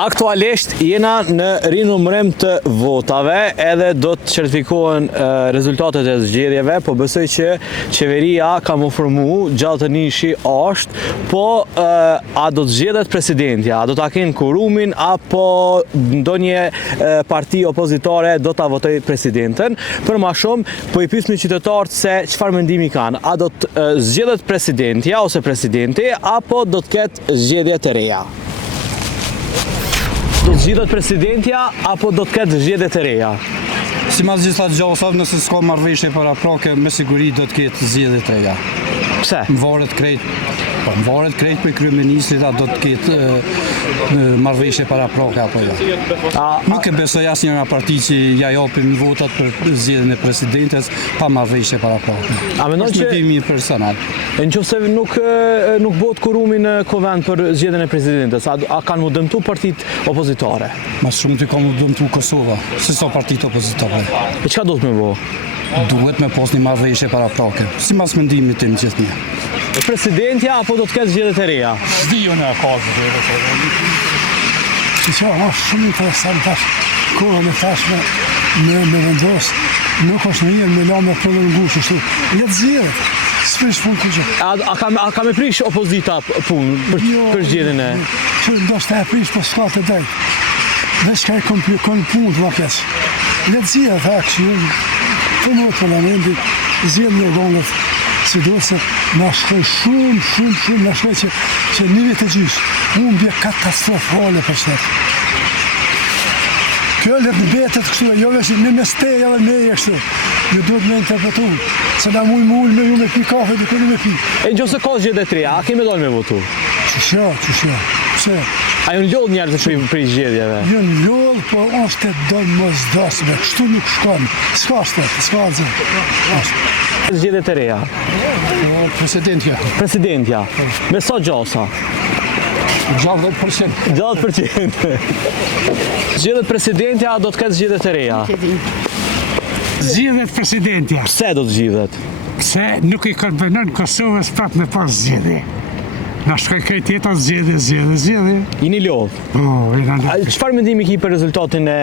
Aktualisht jena në rinumërim të votave edhe do të certifikohen rezultatet e zgjedhjeve, po besoj që qeveria ka më formu gjallë të nishi është, po a do të zgjedhet presidentja, a do ta kenë quorumin apo ndonjë parti opozitare do ta votoj presidenten. Për më shumë, po i pyesni qytetarët se çfarë mendimi kanë, a do të zgjedhet presidentja ose presidenti apo do të ketë zgjedhje të reja. Do të zgjedhet presidentja apo do të ketë zgjedhje të reja? Sipas gjitha gjosave, nëse s'ka marrëveshje paraprake, me siguri do të ketë zgjedhje të reja. Pse? Varet krejt për kryeministrit, a do të ketë marrëveshje paraprake apo jo. Nuk e besoj asnjë nga parti që ja japin votat për zgjedhjen e presidentes pa marrëveshje paraprake. A mendon që mendimi personal? Nëse nuk bëhet quorumi në Kovend për zgjedhjen e presidentes, a kanë mu dëmtu partit opozitare? Mas shumë të kanë mu dëmtu Kosova, se sa partit opozitare. E çka do të më bëj? Duhet me pas një marrëveshje paraprake, sipas mendimit tim gjithnjë. Presidentja apo do të ketë zgjedhje të reja? S'diju në akazë. Që është shumë interesant tash, kohën e tashme me vendos, nuk është mirë me la me prolongu kështu. Le të zgjedhet, s'prish punë kur gjë. A ka me prish opozita punë për zgjedhjen e? Që ndoshta e prish, po s'ka të drejtë. Dhe s'ka e komplikon punë të keq. Le të zgjedhet, kështu. Punot parlamentit, zgjedh në organet, sidoqë na shkoj shumë na shkoj që një vit e gjys, humbje katastrofale për shtetin. Kjo le të mbetet kështu, jo vetëm në mesteja dhe meje kështu. Ju duhet me interpretu, se na muj me ju me pi kafe dhe këni me pi. E nëse ka zgjedhje të reja, a kemi dojnë me votu? Qëshja, pse? A ju lodh njerëz për zgjedhjeve? Jo lodh, po është e dojnë mosdasme, kështu nuk shkon. S'ka zë. Zgjedhje të reja? Presidentja. Me sa gjasa? 60%. 60%. Zgjedhet presidentja, do të ketë zgjedhje të reja? Zgjedhet presidentja. Pse do të zgjedhet? Pse nuk i konvenon Kosovës prap me pas zgjedhje. Na shkoj krejt jeta zgjedhje. Jini lodh? Po, Çfarë mendimi ki për rezultatin e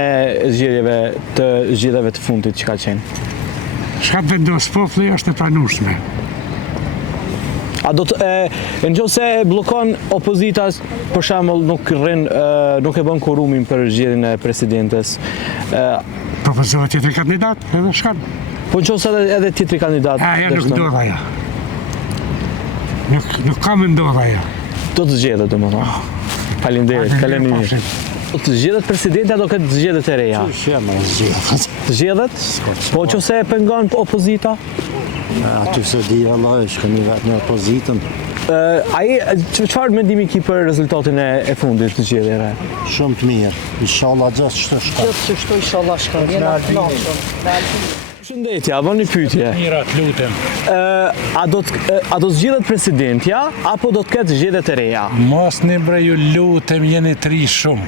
zgjedhjeve të fundit që ka qenë? Çka të vendos populli është e pranueshme. A do të nëse bllokon opozita, për shembull, nuk e bën quorumin për zgjedhjen e presidentes. Propozohet tjetër kandidat, edhe shkan. Po nëse edhe tjetri kandidat. Ja nuk ndodh ajo. Nuk ka më ndodh ajo. Do të zgjedhet domethënë. Faleminderit, kaleni mirë. Do të zgjedhet presidentja, do ketë zgjedhje të reja. Zgjedhet? Po nëse e pengon opozita? Aty se di Allah, shkoni vetë në opozitën. Çfarë mendimi ki për rezultatin e fundit të zgjedhjeve? Shumë të mirë. Inshallah gjithë shto shkon. Përshëndetje, a bën një pyetje. Mirat, lutem. A do të zgjedhet presidentja apo do të ketë zgjedhje të reja? Mos një bre ju lutem, jeni të ri shumë.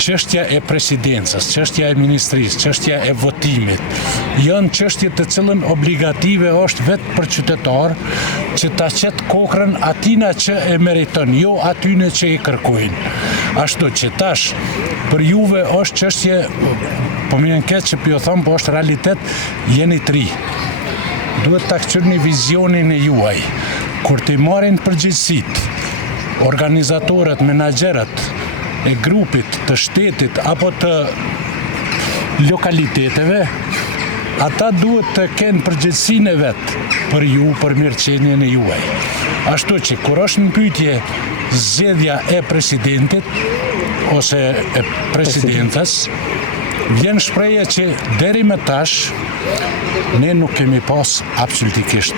Çështja e presidencës, çështja e ministrisë, çështja e votimit, janë çështje të cilën obligative është vetë për qytetar që ta qetë kokrën atina që e meriton, jo atyne që i kërkojnë. Ashtu që tash, për juve është çështje, po mirën keq që pjo thonë, po është realitet, jeni të ri. Duhet ta kthyrni vizionin e juaj. Kur të marrin përgjegjësitë, organizatorët, menaxherët e grupit, të shtetit apo të lokaliteteve, ata duhet të kenë përgjegjësinë e vetë për ju, për mirëqenien e juaj. Ashtu që kur është në pyetje zgjedhja e presidentit ose e presidentës, vjen shpreja që deri më tash ne nuk kemi pas absolutikisht.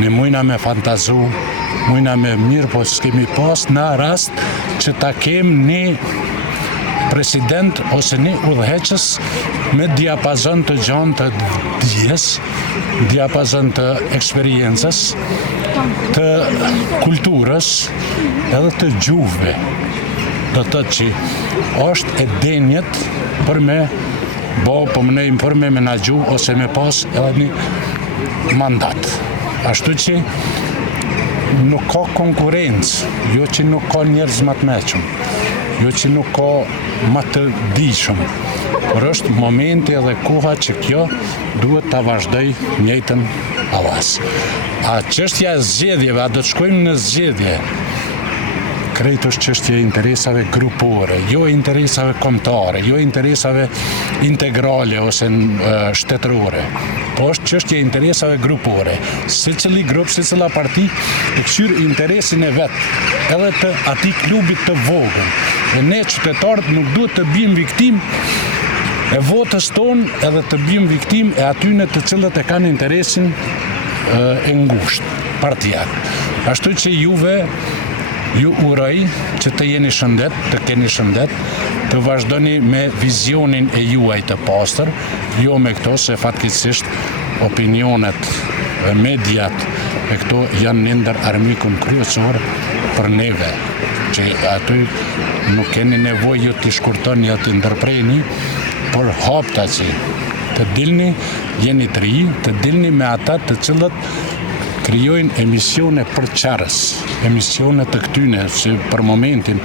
Ne mujna me fantazu, mujna me mirë, po s'kemi pas në rast që ta kem një president ose një udhëheqës me diapazon të gjanë të dijes, diapazon të eksperiencës, të kulturës edhe të gjuhëve. Do të thotë që është e denjet për me po më nejmë për me menaxhu ose me pas edhe një mandat. Ashtu që nuk ka konkurencë, jo që nuk ka njerëz më të meqëm. jo që nuk ka më të dijshëm, por është momenti edhe koha që kjo duhet ta vazhdoj njëjtën avas. A çështja e zgjedhjeve, a do të shkojmë në zgjedhje? Krejt është çështje e interesave grupore, jo interesave kombëtare, jo interesave integrale ose shtetërore, po është çështje e interesave grupore. Secili grup, secila parti e kqyr interesin e vet, edhe të atij klubit të vogël. E ne qytetarët nuk duhet të bijmë viktim e votës tonë, edhe të bijmë viktim e atyne të cilët e kanë interesin e ngushtë, partijak. Ashtu që juve ju uroj që të jeni shëndet, të keni shëndet, të vazhdoni me vizionin e juaj të pastër, jo me këto se fatkeqësisht opinionet, mediat e këto janë ndër armikun kryesor për neve, që aty nuk keni nevojë të shkurtoni atë ndërprerni, por hapta që të dilni, jeni të ri, të dilni me ata të cilët krijojnë emisione për qarës, emisione të këtyne, që për momentin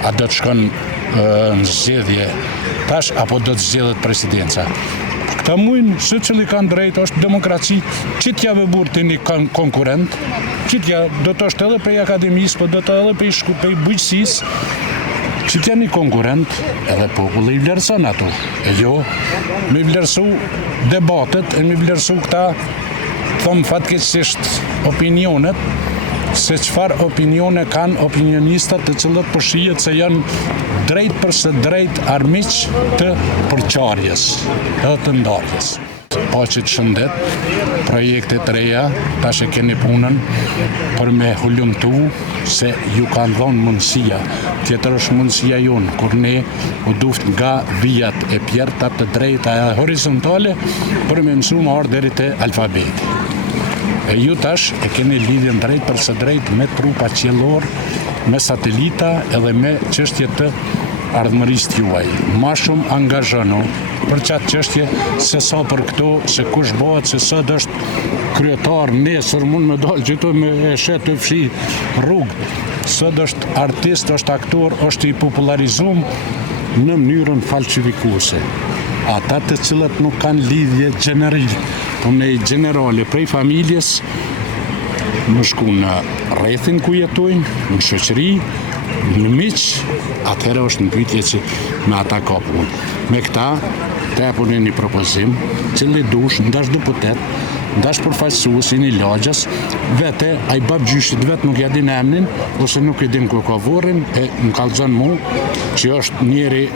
a do të shkon në zgjedhje tash, apo do të zgjedhet presidenca. Këta mujnë, se cili kanë drejt, është demokraci, qitja vë burë të një konkurent, qitja do të është edhe prej akademisë, po do të edhe prej bujqësisë, qitja një konkurent, edhe populli i vlerëson ato. E jo, me vlerësu debatet, e me vlerësu këta thëmë fatkeqësisht opinionet, se qëfar opinione kanë opinionistat të cilët përshijet se janë drejt përse drejt armiq të përqarjes edhe të ndarjes. Paqet shëndet, projektet reja, tash e keni punën për me hullumtu se ju kanë dhonë mundësia. Tjetër është mundësia jonë, kur ne u duft nga vijat e pjerta të drejta e horizontale për me mësu më arë deri te alfabeti. E ju tash e keni lidhjen drejt përse drejt me trupa qiellor, me satelita edhe me çështje të ardhmërisë juaj. Ma shumë angazhono për qatë çështje se sa për këto, se kush bëhet, se sa është kryetar, nesër mund me dalë gjithë me e shet të fshi rrugë. Sot është artist, është aktor, është i popularizum në mënyrën falsifikuese. Ata të cilët nuk kanë lidhje generale prej familjes, më shku në rrethin ku jetojnë, në shoqëri, në miq, atëherë është në pyetje që me ata ka punë. Me këta, të japuni një propozim, cili dush, ndash deputet, ndash përfaqësues i një lagjës, vete, a i bab gjyshit vetë nuk ja din emnin, ose nuk i din ku ka vorrin, e më kallëzon mu, që është njeri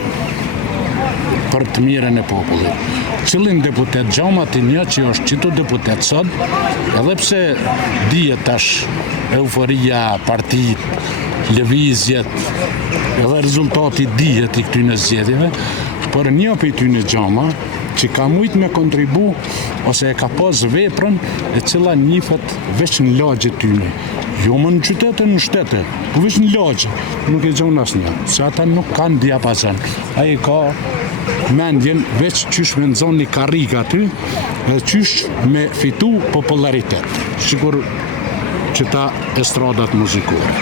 për të mirën e popullit. Cëllin deputet Gjamat i një që është qitu deputet sot, edhe pse dihet tash euforia, partit, lëvizjet, edhe rezultati dihet i këtyne zgjedhjeve, por një për tyne Gjama që ka mujt me kontribu ose e ka pas veprën e cila njifet veç në lagje tyne. Jo më në qytete, në shtete, po veç në lagje, nuk e gjonë asnjë, se ata nuk kanë diapazon. Ai ka mendjen veç qysh me nëzon një karrik aty dhe qysh me fitu popularitet, sigur që ta estradat muzikore.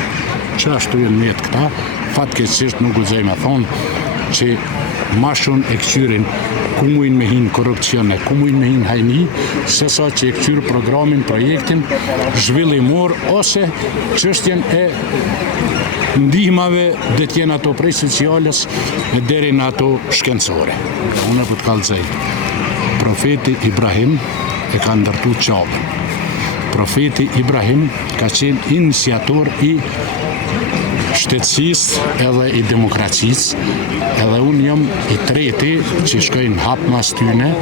Që ashtu jenë mjetë këta, fatkeqësisht nuk guxoj me thonë që ma shumë e këqyrin ku mujnë me hinë korupcione, ku mujnë me hinë hajni, se sa që e këqyrë programin, projektin, zhvillimor, ose çështjen e ndihmave dhe tjenë ato prej sociales e deri në ato shkencore. Unë po të kallëzoj. Profeti Ibrahim e ka ndërtu qabën. Profeti Ibrahim ka qenë iniciator i shtetësisë edhe i demokracisë, edhe unë jam i treti që shkojnë hap mas tyne.